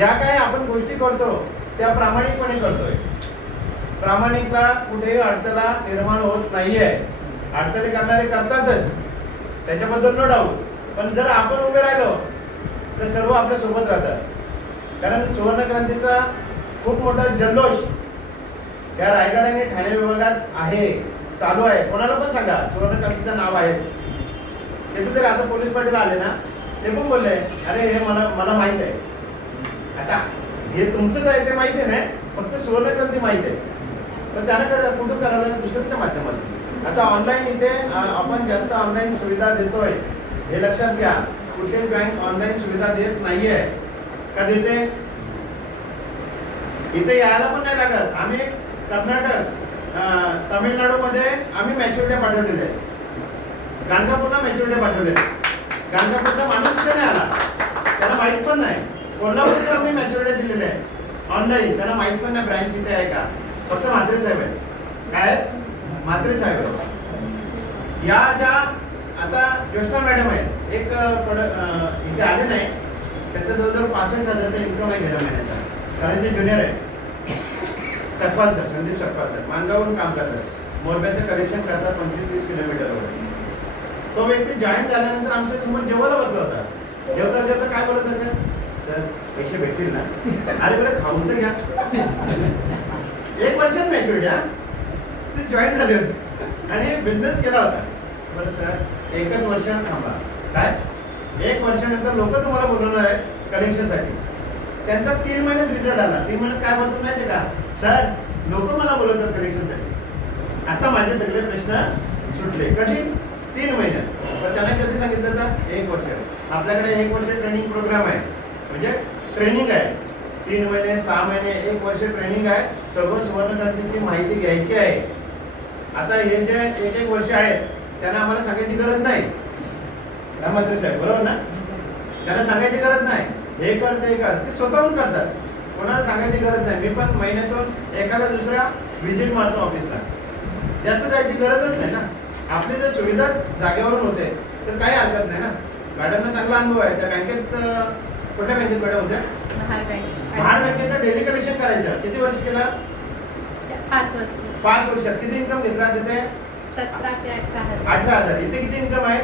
ज्या काही आपण गोष्टी करतो त्या प्रामाणिकपणे करतोय. प्रामाणिकता कुठेही अडथळा निर्माण होत नाहीये. अडथळे करणारे करतातच, त्याच्याबद्दल नो डाऊट. पण जर आपण उभे राहिलो तर सर्व आपल्या सोबत राहतात. कारण सुवर्ण क्रांतीचा खूप मोठा जल्लोष या रायगड आणि ठाणे विभागात आहे, चालू आहे. कोणाला पण सांगा सुवर्ण क्रांतीचं नाव आहे. तिथे तरी आता पोलीस पाटील आले ना, ते पण बोलले अरे हे मला माहित आहे. आता हे तुमचंच आहे ते माहिती आहे ना, फक्त सुवर्ण क्रांती माहिती आहे. पण त्यांना काय कुठं करायला दुसऱ्याच्या माध्यमातून. आता ऑनलाईन इथे आपण जास्त ऑनलाईन सुविधा देतोय हे लक्षात घ्या. कुठलीही बँक ऑनलाईन सुविधा देत नाहीये का? देते? इथे यायला पण नाही लागत. आम्ही कर्नाटक, तामिळनाडूमध्ये आम्ही मॅच्युरिटी पाठवलेले आहे. गाणगापूरला मॅच्युरिटी पाठवले. गाणगापूरचा माणूस तिथे नाही आला, त्याला माहीत पण नाही. कोल्हापूरला आम्ही मॅच्युरिटी दिलेले आहे ऑनलाईन, त्यांना माहीत पण नाही ब्रँच इथे आहे का. फक्त म्हात्रे साहेब आहे. काय म्हात्रे साहेब आहे. या ज्या आता ज्योष्णा मॅडम आहेत, एक इथे आले नाही, त्यांचं जवळजवळ 65,000 इन्कम आहे गेल्या महिन्याचा. कारण ते ज्युनियर आहे. सकपाल सर, संदीप सकपाल सर मानगावरून काम करतात. मोरब्याचं कलेक्शन करतात 25-30 किलोमीटरवर. तो व्यक्ती जॉईन झाल्यानंतर आमच्या समोर जेवायला बसला होता. जेवता जेवता काय बोलत असेल, सर पैसे भेटतील ना? अरे बरं खाऊन तर घ्या. 1 वर्षात मॅच्युरिटी ते जॉईन झाले होते आणि बिझनेस केला होता. बरं सर 1च वर्षात थांबा. काय 1 वर्षानंतर लोक तुम्हाला बोलवणार आहेत कलेक्शनसाठी. त्यांचा 3 महिन्यात रिझल्ट आला. 3 महिन्यात काय बोलतात माहिती का, सर लोक मला बोलवतात कलेक्शनसाठी. आता माझे सगळे प्रश्न सुटले. कधी? 3 महिन्यात. पण त्यांना कधी सांगितलं तर 1 वर्ष. आपल्याकडे 1 वर्ष ट्रेनिंग प्रोग्राम आहे, म्हणजे ट्रेनिंग आहे. 3 महिने, 6 महिने, 1 वर्ष ट्रेनिंग आहे. सर्व सुवर्ण क्रांतीची माहिती घ्यायची आहे. आता हे जे 1-1 वर्ष आहेत त्यांना आम्हाला सांगायची गरज नाही. राममात्रे साहेब बरोबर ना? त्यांना सांगायची गरज नाही. हे कर ते कर, ते स्वतःहून करतात. कोणाला सांगायची गरज नाही. मी पण महिन्यातून एखादा दुसरा व्हिजिट मारतो ऑफिसला. जास्त जायची गरजच नाही ना. आपली जर सुविधा जागेवरून होते तर काही हरकत नाही ना. मॅडमना चांगला अनुभव आहे. त्या बँकेत कुठल्या बँकेत मॅडम होत्या? महाड बँकेचं डेली कलेक्शन करायचं. किती वर्ष केलं? 5 वर्ष. 5 वर्षात किती इन्कम घेतला तिथे? 17 ते 18,000. 18,000. इथे किती इन्कम आहे?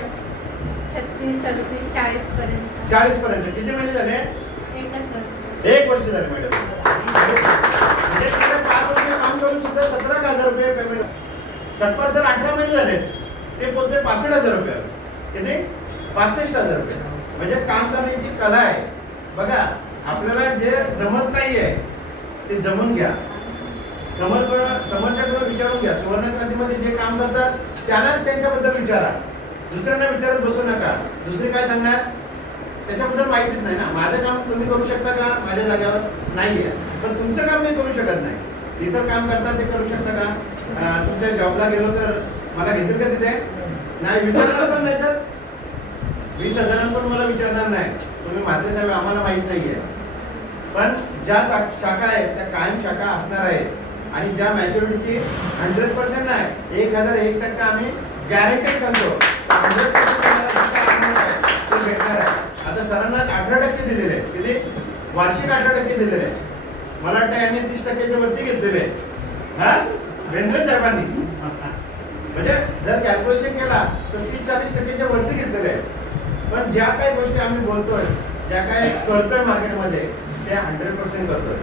36, 37, 40 पर्यंत. 40 पर्यंत. किती महिने झाले? 1च वर्ष. 1 वर्ष झाले मॅडम. म्हणजे 5 वर्ष काम करून सुद्धा 17,000 रुपये पेमेंट. सकपाल सर 18 महिने झाले, ते पोहोचले 65,000 रुपये. किती? 65,000 रुपये. म्हणजे काम करण्याची कला आहे. बघा आपल्याला जे जमत नाहीये ते जमून घ्या. समोरच्याकडून विचारून घ्या. सुवर्ण क्रांतीमध्ये जे काम करतात त्यांनाच त्यांच्याबद्दल विचारा. दुसऱ्यांना विचारत बसू नका. दुसरे काय सांगणार त्याच्याबद्दल माहितीच नाही ना. माझं काम तुम्ही करू शकता का? माझ्या जागेवर नाहीये. पण तुमचं काम मी करू शकत नाही. इतर काम करतात ते करू शकता का? तुमच्या जॉबला गेलो तर मला घेतील का तिथे? नाही विचारणार पण नाही. तर 20,000 पण मला विचारणार नाही. तुम्ही म्हात्रे साहेब आम्हाला माहित नाहीये. पण ज्या शाखा आहेत त्या कायम शाखा असणार आहेत. आणि ज्या मॅच्युरिटीची 100% नाही, 1,001% आम्ही गॅरंटी सांगतो 100% ते भेटणार आहे. आता सरांना 18% दिलेले आहे. किती? वार्षिक 18% दिलेले आहे. मला वाटतं यांनी 30%च्या वरती घेतलेले आहे. हा वेंद्र साहेबांनी. म्हणजे जर कॅल्क्युलेशन केला तर 30-40%च्या वरती घेतलेले आहे. पण ज्या काही गोष्टी आम्ही बोलतोय, ज्या काही करतोय मार्केटमध्ये ते 100% करतोय.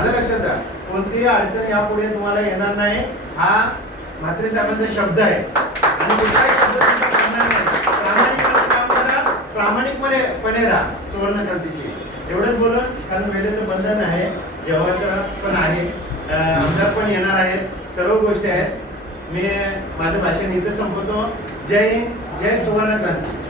आलं लक्षात घ्या. कोणतीही अडचण यापुढे तुम्हाला येणार नाही. हा म्हात्रे साहेबांचा शब्द आहे. आणि दुसरा शब्द करणार नाही. प्रामाणिकपणे काम करा, प्रामाणिकपणे राहा सुवर्ण क्रांतीची. एवढंच बोलून, कारण वेळेचं बंधन आहे, जेवणाचं पण आहे, आमदार पण येणार आहेत, सर्व गोष्टी आहेत. मी माझं भाषण इथं संपवतो. जय हिंद, जय सुवर्ण क्रांती.